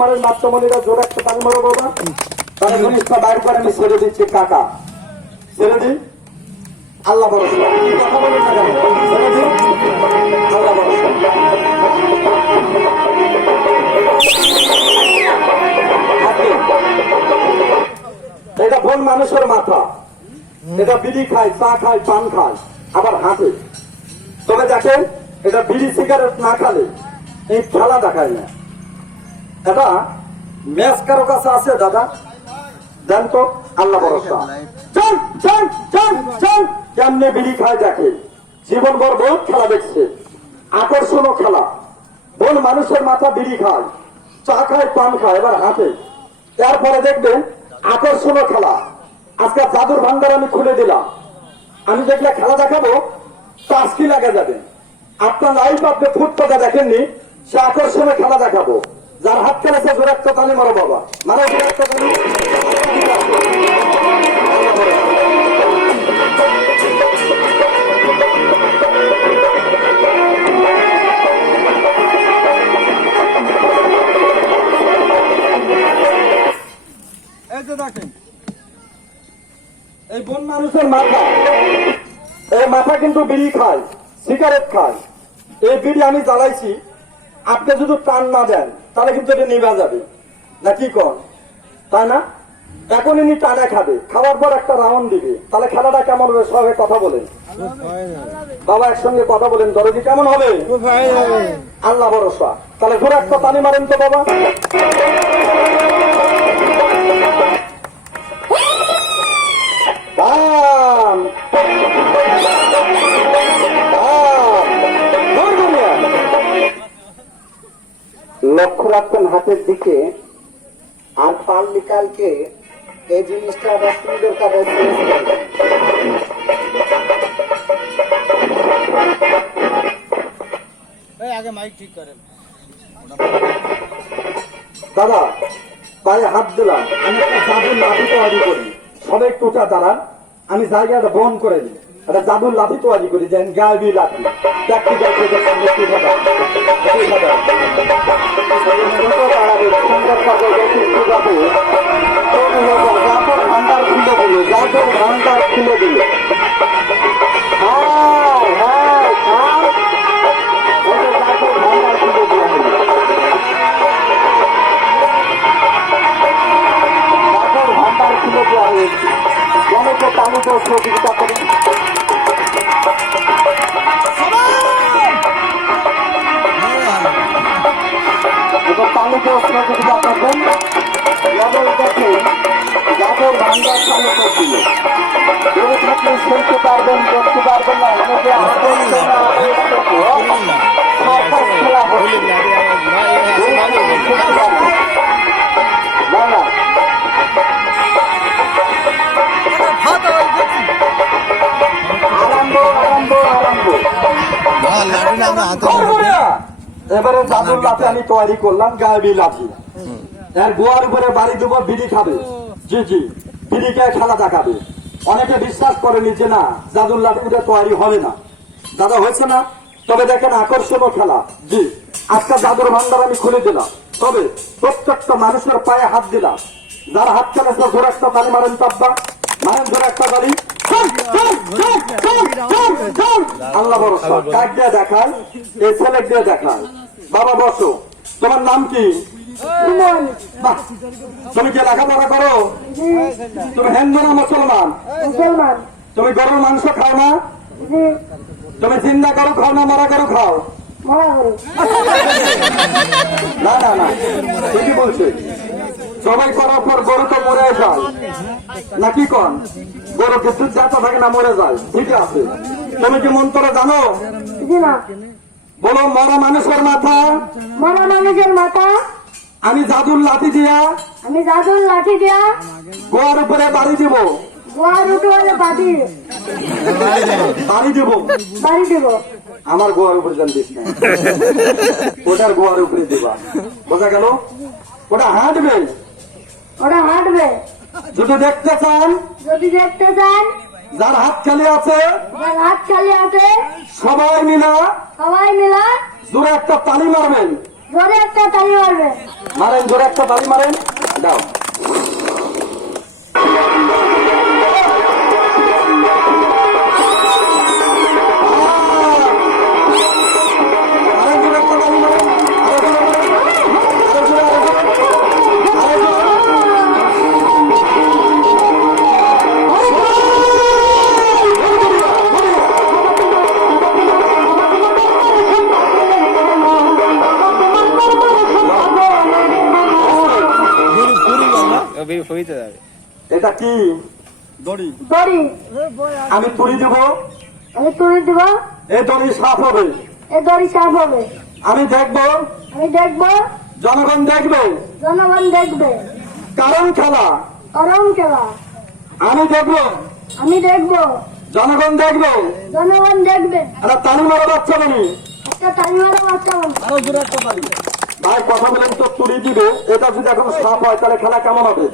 মারেন নাট্যমণিরা জোর একটা তালি মারো বাবা তাহলে জিনিসটা বাইর করে আমি ছেড়ে দিচ্ছি কাকা ছেড়ে দিই আল্লাহ ভরসা কথা বলেন না ছেড়ে দিই আল্লাহ ভরসা এটা ভুল মানুষের মাথা। এটা বিড়ি খায়, চা খায়, পান খায়, আবার হাঁটে। তবে দেখেন, এটা বিড়ি সিগারেট না খালে এই খেলা দেখায় না। এটা ম্যাচ কারও কাছে আছে, দাদা? দেন তো, আল্লাহ ভরসা। কেমনে বিড়ি খায় দেখে। জীবন ভর বহুত খেলা দেখছে, আকর্ষণও খেলা। বোন মানুষের মাথা বিড়ি খায়, চা খায়, পান খায়, এবার হাঁটে। এরপরে দেখবেন, আকর্ষণও খেলা। আজকে জাদুর ভান্ডার আমি খুলে দিলাম। আমি দেখলে খেলা দেখাবো পাঁচ কি লাগে যাবে? আপনার লাইফ আপনি ফুটপাতে দেখেননি, সে আকর্ষণে খেলা দেখাবো। যার হাত খেলেছে জোর একটা তালি মারো বাবা। মারো জোর একটা তালি। এই যে দেখেন এই বন মানুষের মাথা। এই মাথা কিন্তু বিড়ি খায় সিগারেট খায়। এই বিড়ি আমি জ্বালাইছি আপনি যদি টান না দেন তাহলে কিন্তু এটা নিভা যাবে। না কি কর? তাই না? এখন ইনি টানে খাবে খাওয়ার পর একটা রাউন্ড দিবে। তাহলে খেলাটা কেমন হবে? সবাই কথা বলেন। বাবা একসঙ্গে কথা বলেন। দরদি কেমন হবে? আল্লাহ ভরসা। তাহলে ঘুরে একটা তালি মারেন তো বাবা। হাতের দিকে আর পাল নিকালকে এই জিনিসটা আবার সুন্দর। এই আগে মাইক ঠিক করেন। দাদা পায়ে হাত দিলাম। আমি একটা জাদুর লাঠি তৈরি করি। সবাই টোটা দাঁড়ান। আমি জায়গাটা বন করে দিই একটা জাদুর লাঠি তৈরি করি যেন গায়ে লাঠি। প্র্যাকটিক্যাল সুন্দর করে দেখি গেল, জাদুর ভান্ডার খুলে দিল জাদুর ভান্ডার খুলে দিল হ্যাঁ হ্যাঁ ভান্ডার খুলে দিল তারপর ভান্ডার খুলে দেওয়া হয়েছে জনকে তালিকা সহযোগিতা থাকলে শুনতে পারবেন দেখতে পারবেন না এবারে জাদুর লাঠি আমি তৈরি করলাম গায়েবি লাঠি এর গোয়ার উপরে বাড়ি দেবো, বিড়ি খাবে। জি জি। বিড়ি খেলা দেখাবে। অনেকে বিশ্বাস করেনি যে না জাদুর লাঠি উঠে তৈরি হবে না। দাদা, হয়েছে না? তবে দেখেন আকর্ষণীয় খেলা। জি, আজকে জাদুর ভান্ডার আমি খুলে দিলাম। তবে প্রত্যেকটা মানুষের পায়ে হাত দিলাম। যার হাত খেলেছে, ধরে একটা তালি মারেন তাব্বা মারেন, ধরে একটা চল। আল্লাহ দিয়ে দেখায়? এই ছেলে দিয়ে দেখায়। বাবা, বসো। তোমার নাম কি? তুমি কি লেখাপড়া করো? তুমি হিন্দু না মুসলমান? মুসলমান। তুমি গরুর মাংস খাও না? তুমি চিন্তা করো খাও না মারা করো খাও? না না না। ঠিকই বলছে। সবাই করার পর গরু তো মরে যায়। নাকি কন? গরু বিদ্যুৎ যাতা থাকে না মরে যায়। ঠিক আছে। তুমি কি মন্ত্র জানো? বলো মরা মানুষের মাথা? মরা মানুষের মাথা? আমি জাদুর লাঠি দিয়া আমি জাদুর লাঠি দিয়া গোয়ার উপরে বাড়ি দিব। গোয়ার উপরে বাদি বাড়ি দিব। বাড়ি দিব। আমার গোয়ার উপরে যান দিস না ওটার গোয়ার উপরে দিবা। বোঝা গেল? ওটা হাঁটবে। ওটা হাঁটবে। যদি দেখতে চান যদি দেখতে চান যার হাত খালি আছে যার হাত খালি আছে সবাই মিলা সবাই মিলা জোরে একটা তালি মারবেন। জোরে একটা তালি মারবেন মারেন জোরে একটা তালি মারেন দাও। হইতে যাবে। এটা কি? দড়ি। দড়ি? আমি তুলি দিব। আমি তুলে দিব? এই দড়ি সাফ হবে। এ দড়ি সাফ হবে। আমি দেখব। আমি দেখব। জনগণ দেখবে। জনগণ দেখবে। কারণ খেলা। করম খেলা। আমি দেখব। আমি দেখব। জনগণ দেখবে। জনগণ দেখবে। একটা তালি মারা বাচ্চা বলি একটা তালি মারা বাচ্চা বলবে আরও জোরে একটা পারি ভাই, কথা বলেন তো, চুরি দিবে, এটা যদি এখন সাপ হয়, তাহলে খেলা কেমন হবে?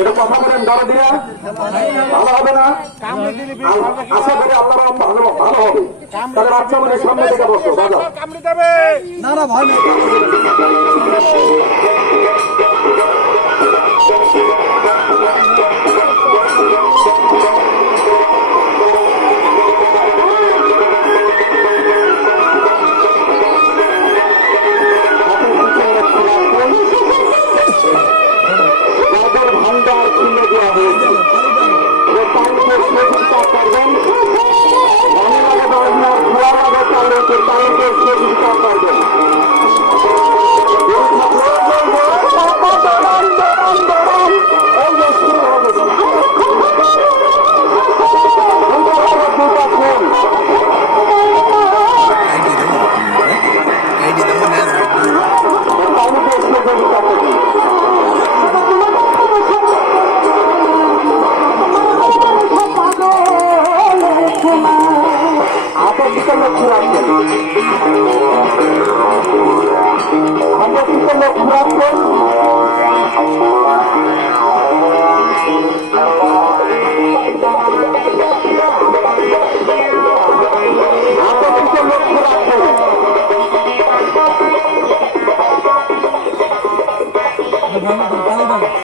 এটা কথা বলেন, দাঁড়া দিয়ে। ভালো হবে না? আশা করি আপনারা ভালো ভালো হবে। তাহলে বাচ্চা মানে সামনে থেকে বসো বাজাও না না Thank